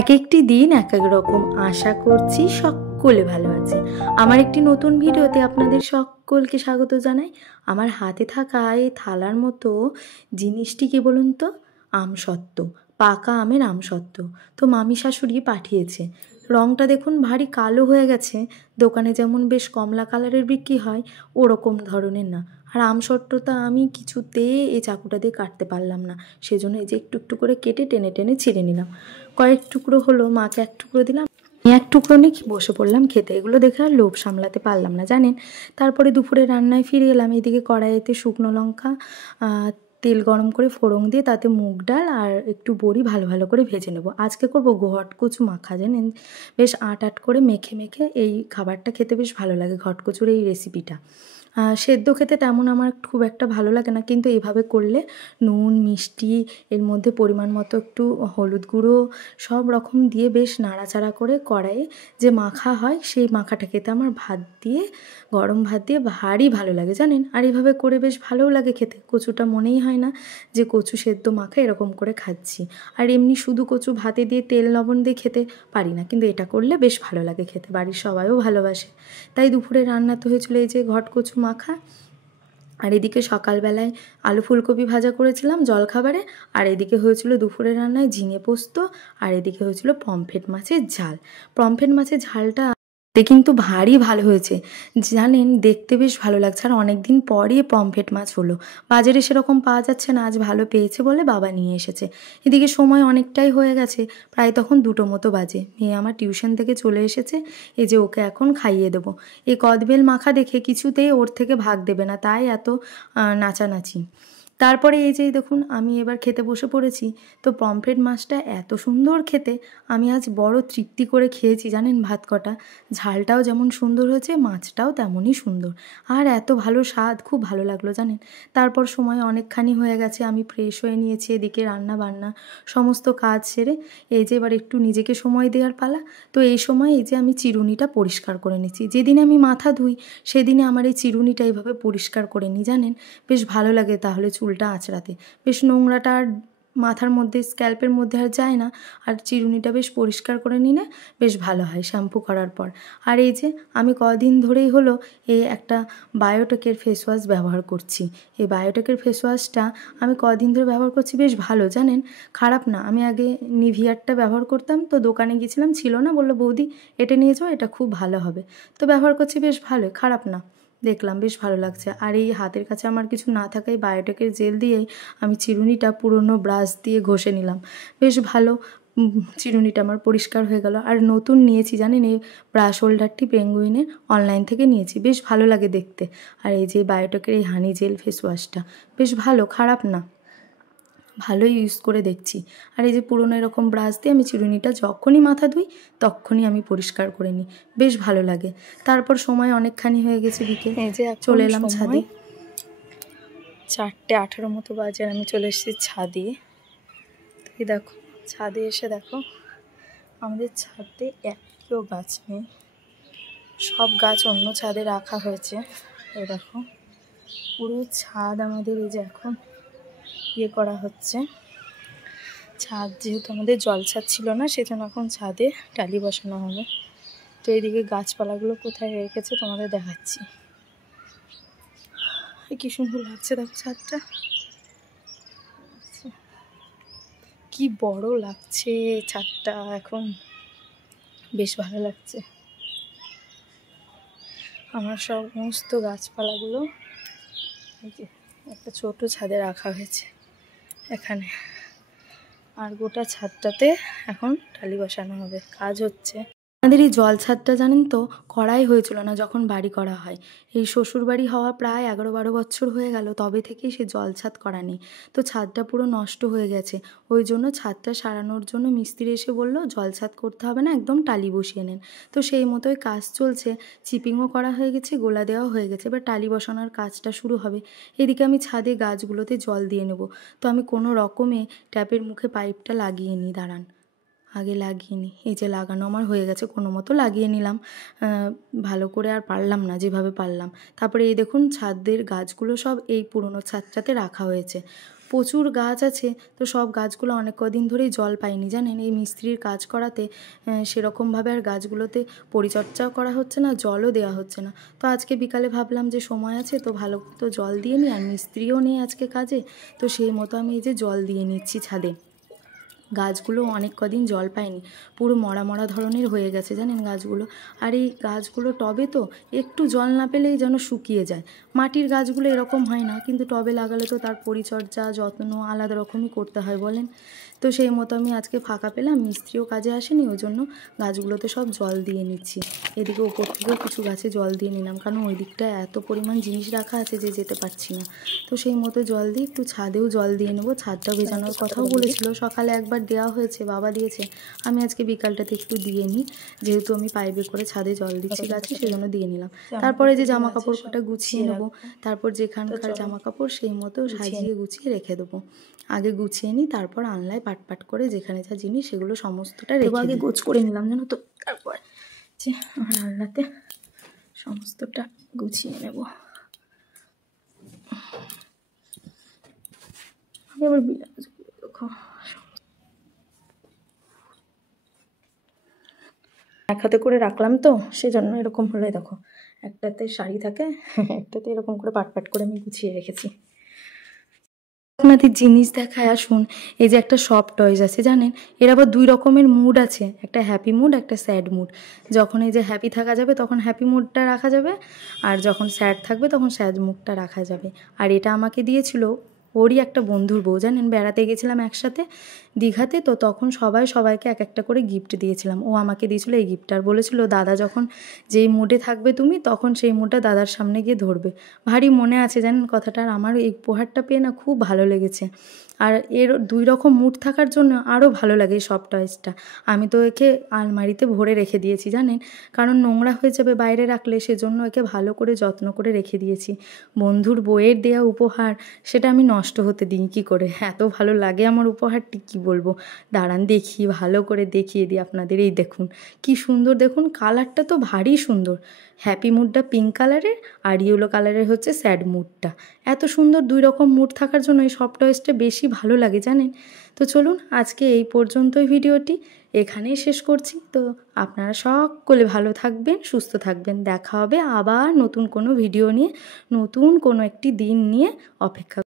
এক একটি দিন এক এক রকম। আশা করছি সকলে ভালো আছে। আমার একটি নতুন ভিডিওতে আপনাদের সকলকে স্বাগত জানাই। আমার হাতে থাকা এই থালার মতো জিনিসটি কি বলুন তো? আমসত্ত্ব, পাকা আমের আমসত্ত্ব। তো মামি শাশুড়ি পাঠিয়েছে। রঙটা দেখুন ভারী কালো হয়ে গেছে। দোকানে যেমন বেশ কমলা কালারের বিক্রি হয় ওরকম ধরনের না। আর আমসত্ত্বটা আমি কিছুতেই এই চাকুটা দিয়ে কাটতে পারলাম না, সেজন্য এই যে একটু একটু করে কেটে টেনে টেনে ছিঁড়ে নিলাম। কয়েক টুকরো হলো, মাকে এক টুকরো দিলাম, আমি এক টুকরো নিয়ে বসে পড়লাম খেতে। এগুলো দেখে আর লোভ সামলাতে পারলাম না জানেন। তারপরে দুপুরে রান্নায় ফিরে এলাম। এদিকে কড়াইতে শুকনো লঙ্কা, তেল গরম করে ফোড়ন দিয়ে তাতে মুগ ডাল আর একটু বড়ি ভালো ভালো করে ভেজে নেব। আজকে করবো ঘটকচু মাখা, জানেন বেশ আট আট করে মেখে মেখে এই খাবারটা খেতে বেশ ভালো লাগে, ঘটকচুর এই রেসিপিটা। সেদ্ধ খেতে তেমন আমার খুব একটা ভালো লাগে না, কিন্তু এইভাবে করলে নুন মিষ্টি এর মধ্যে পরিমাণ মতো একটু হলুদ গুঁড়ো সব রকম দিয়ে বেশ নাড়াচাড়া করে কড়াইয়ে যে মাখা হয় সেই মাখাটা খেতে আমার ভাত দিয়ে, গরম ভাত দিয়ে ভারী ভালো লাগে জানেন। আর এইভাবে করে বেশ ভালোও লাগে খেতে। কচুটা মনেই হয় না যে কচু সেদ্ধ মাখা এরকম করে খাচ্ছি। আর এমনি শুধু কচু ভাতে দিয়ে তেল লবণ দিয়ে খেতে পারি না, কিন্তু এটা করলে বেশ ভালো লাগে খেতে, বাড়ির সবাইও ভালোবাসে। তাই দুপুরে রান্না তো হয়েছিল এই যে ঘটকচু মাখা। আর এদিকে সকালবেলায় আলু ফুলকপি ভাজা করেছিলাম জলখাবারে। আর এদিকে হয়েছিল দুপুরে রান্নায় ঝিঙে পোস্ত। আর এদিকে হয়েছিল পমফ্রেট মাছের ঝাল। পমফ্রেট মাছের ঝালটা কিন্তু ভারী ভালো হয়েছে জানেন, দেখতে বেশ ভালো লাগছে। আর অনেক দিন পরই পমফ্রেট মাছ হলো, বাজারে সেরকম পাওয়া যাচ্ছে না, আজ ভালো পেয়েছে বলে বাবা নিয়ে এসেছে। এদিকে সময় অনেকটাই হয়ে গেছে, প্রায় তখন 2টো মতো বাজে। মেয়ে আমার টিউশন থেকে চলে এসেছে, এই যে ওকে এখন খাইয়ে দেবো। এই কদবেল মাখা দেখে কিছুতেই ওর থেকে ভাগ দেবে না, তাই এত নাচানাচি। তারপরে এই যে দেখুন আমি এবার খেতে বসে পড়েছি। তো পমফ্রেট মাছটা এত সুন্দর খেতে, আমি আজ বড় তৃপ্তি করে খেয়েছি জানেন ভাত কটা। ঝালটাও যেমন সুন্দর হয়েছে, মাছটাও তেমনই সুন্দর, আর এত ভালো স্বাদ, খুব ভালো লাগলো জানেন। তারপর সময় অনেকখানি হয়ে গেছে, আমি ফ্রেশ হয়ে নিয়েছি, এদিকে রান্না বান্না সমস্ত কাজ সেরে এই যে এবার একটু নিজেকে সময় দেওয়ার পালা। তো এই সময় এই যে আমি চিরুনিটা পরিষ্কার করে নিচ্ছি। যেদিনে আমি মাথা ধুই সেদিনে আমার এই চিরুনিটা এইভাবে পরিষ্কার করে নিই জানেন, বেশ ভালো লাগে তাহলে চুলটা আঁচড়াতে। বেশ নোংরাটা আর মাথার মধ্যে স্ক্যাল্পের মধ্যে আর যায় না। আর চিরুনিটা বেশ পরিষ্কার করে নিলে বেশ ভালো হয় শ্যাম্পু করার পর। আর এই যে আমি কদিন ধরেই হলো এই একটা বায়োটেকের ফেস ওয়াশ ব্যবহার করছি। এই বায়োটেকের ফেস ওয়াশটা আমি কদিন ধরে ব্যবহার করছি, বেশ ভালো জানেন, খারাপ না। আমি আগে নিভিয়ারটা ব্যবহার করতাম, তো দোকানে গিয়েছিলাম, ছিল না, বললো বৌদি এটা নিয়ে যাও, এটা খুব ভালো হবে। তো ব্যবহার করছি, বেশ ভালোই, খারাপ না, দেখলাম বেশ ভালো লাগছে। আর এই হাতের কাছে আমার কিছু না থাকায় বায়োটেকের জেল দিয়েই আমি চিরুনিটা পুরনো ব্রাশ দিয়ে ঘষে নিলাম, বেশ ভালো। চিরুনিটা আমার পরিষ্কার হয়ে গেল। আর নতুন নিয়েছি জানেন এই ব্রাশ হোল্ডারটি, পেঙ্গুইনের, অনলাইন থেকে নিয়েছি, বেশ ভালো লাগে দেখতে। আর এই যে বায়োটেকের এই হানি জেল ফেস ওয়াশটা বেশ ভালো, খারাপ না, ভালোই ইউজ করে দেখছি। আর এই যে পুরনো এরকম ব্রাশ দিয়ে আমি চিরুনিটা যখনই মাথা ধুই তখনই আমি পরিষ্কার করে নিই, বেশ ভালো লাগে। তারপর সময় অনেকখানি হয়ে গেছে বিকেল, এই যে চলে এলাম ছাদে। 4:18 মতো বাজে, আমি চলে এসেছি ছাদে। এই দেখো ছাদে এসে দেখো আমাদের ছাদে একটিও গাছ নেই, সব গাছ অন্য ছাদে রাখা হয়েছে। এই দেখো পুরো ছাদ আমাদের এই যে এখন ইয়ে করা হচ্ছে। ছাদ যেহেতু আমাদের জল ছাদ ছিল না, সেজন্য এখন ছাদে টালি বসানো হবে। তো এইদিকে গাছপালাগুলো কোথায় রেখেছে তোমাদের দেখাচ্ছি। কি সুন্দর লাগছে দেখো ছাদটা, কি বড় লাগছে ছাদটা, এখন বেশ ভালো লাগছে। আমার সমস্ত গাছপালাগুলো এই যে একটা ছোট ছাদে রাখা হয়েছে এখানে। আর গোটা ছাদটাতে এখন টালি বসানো হবে, কাজ হচ্ছে। আমাদের এই জল ছাদটা জানেন তো করাই হয়েছিল না যখন বাড়ি করা হয়। এই শ্বশুর বাড়ি হওয়া প্রায় 11-12 বছর হয়ে গেল, তবে থেকেই সে জল ছাদ করা নেই। তো ছাদটা পুরো নষ্ট হয়ে গেছে, ওই জন্য ছাদটা সারানোর জন্য মিস্ত্রি এসে বললো জল ছাদ করতে হবে না, একদম টালি বসিয়ে নেন। তো সেই মতোই কাজ চলছে, চিপিংও করা হয়ে গেছে, গোলা দেওয়া হয়ে গেছে, এবার টালি বসানোর কাজটা শুরু হবে। এদিকে আমি ছাদে গাছগুলোতে জল দিয়ে নেব। তো আমি কোনো রকমে ট্যাপের মুখে পাইপটা লাগিয়ে নিই, দাঁড়ান, আগে লাগিয়ে নিই। এই যে লাগানো আমার হয়ে গেছে, কোনো মতো লাগিয়ে নিলাম, ভালো করে আর পারলাম না, যেভাবে পারলাম। তারপরে এই দেখুন ছাদের গাছগুলো সব এই পুরনো ছাদটাতে রাখা হয়েছে। প্রচুর গাছ আছে, তো সব গাছগুলো অনেক কদিন ধরেই জল পায়নি জানেন। এই মিস্ত্রির কাজ করাতে সেরকমভাবে আর গাছগুলোতে পরিচর্যাও করা হচ্ছে না, জলও দেওয়া হচ্ছে না। তো আজকে বিকালে ভাবলাম যে সময় আছে তো ভালো তো জল দিয়ে নিই, আর মিস্ত্রিও নেই আজকে কাজে, তো সেই মতো আমি এই যে জল দিয়ে নিচ্ছি ছাদে। গাছগুলো অনেক কদিন জল পায়নি, পুরো মরা মরা ধরনের হয়ে গেছে জানেন গাছগুলো। আর এই গাছগুলো টবে তো একটু জল না পেলেই যেন শুকিয়ে যায়। মাটির গাছগুলো এরকম হয় না, কিন্তু টবে লাগালে তো তার পরিচর্যা যত্ন আলাদা রকমই করতে হয় বলেন। তো সেই মতো আমি আজকে ফাঁকা পেলাম, মিস্ত্রিও কাজে আসেনি, ওই জন্য গাছগুলোতে সব জল দিয়ে নিচ্ছি। এদিকে ওপর থেকেও কিছু গাছে জল দিয়ে নিলাম, কারণ ওই দিকটায় এত পরিমাণ জিনিস রাখা আছে যে যেতে পারছি না। তো সেই মতো জল দিয়ে একটু ছাদেও জল দিয়ে নেবো, ছাদটা ভেজানোর কথাও বলেছিল, সকালে একবার দেওয়া হয়েছে, বাবা দিয়েছে, আমি আজকে বিকালটাতে একটু দিয়ে নিই, যেহেতু আমি পাইপে করে ছাদে জল দিচ্ছি গাছে, সেজন্য দিয়ে নিলাম। তারপরে যে জামা কাপড় কটা গুছিয়ে নেবো, তারপর যেখানকার জামা কাপড় সেই মতো সাজিয়ে গুছিয়ে রেখে দেবো। আগে গুছিয়ে নিই, তারপর আনলায় পাট করে যেখানে যা জিনিস সেগুলো সমস্তটা রেখে আগে গোছ করে নিলাম জানো তো, তারপর যে আমার আলনাতে সমস্তটা গুছিয়ে নেব। আবার বিলাসগুলো দেখো, এক হাতে করে রাখলাম তো সেজন্য এরকম হলে দেখো, একটাতে শাড়ি থাকে, একটাতে এরকম করে পাট করে আমি গুছিয়ে রেখেছি। আপনাদের জিনিস দেখায় আসুন। এই যে একটা সফট টয়েস আছে জানেন, এর আবার 2 রকমের মুড আছে, একটা হ্যাপি মুড একটা স্যাড মুড। যখন এই যে হ্যাপি থাকা যাবে তখন হ্যাপি মুডটা রাখা যাবে, আর যখন স্যাড থাকবে তখন স্যাড মুডটা রাখা যাবে। আর এটা আমাকে দিয়েছিল ওরই একটা বন্ধুর বউ জানেন, বেড়াতে গেছিলাম একসাথে দীঘাতে, তো তখন সবাইকে এক একটা করে গিফট দিয়েছিলাম। ও আমাকে দিয়েছিল এই গিফট, আর বলেছিল দাদা যখন যেই মুডে থাকবে তুমি তখন সেই মুডটা দাদার সামনে গিয়ে ধরবে। ভারী মনে আছে জানেন কথাটা, আর আমার এই উপহারটা পেয়ে না খুব ভালো লেগেছে। আর এর 2 রকম মুড থাকার জন্য আরও ভালো লাগে এই সফট টয়েসটা। আমি তো একে আলমারিতে ভরে রেখে দিয়েছি জানেন, কারণ নোংরা হয়ে যাবে বাইরে রাখলে, সেজন্য একে ভালো করে যত্ন করে রেখে দিয়েছি। বন্ধুর বইয়ের দেয়া উপহার, সেটা আমি নষ্ট হতে দিই কী করে, এত ভালো লাগে আমার উপহারটি কী বলবো। দাঁড়ান দেখি, ভালো করে দেখিয়ে দিই আপনাদের। এই দেখুন কি সুন্দর, দেখুন কালারটা তো ভারী সুন্দর। হ্যাপি মুডটা পিঙ্ক কালারের, আর ইয়েলো কালারের হচ্ছে স্যাড মুডটা। এত সুন্দর 2 রকম মুড থাকার জন্য এই সফট টয়েসটা বেশি ভালো লাগে জানেন। তো চলুন আজকে এই পর্যন্তই, ভিডিওটি এখানেই শেষ করছি। তো আপনারা সকলে ভালো থাকবেন, সুস্থ থাকবেন, দেখা হবে আবার নতুন কোনো ভিডিও নিয়ে, নতুন কোনো একটি দিন নিয়ে অপেক্ষা।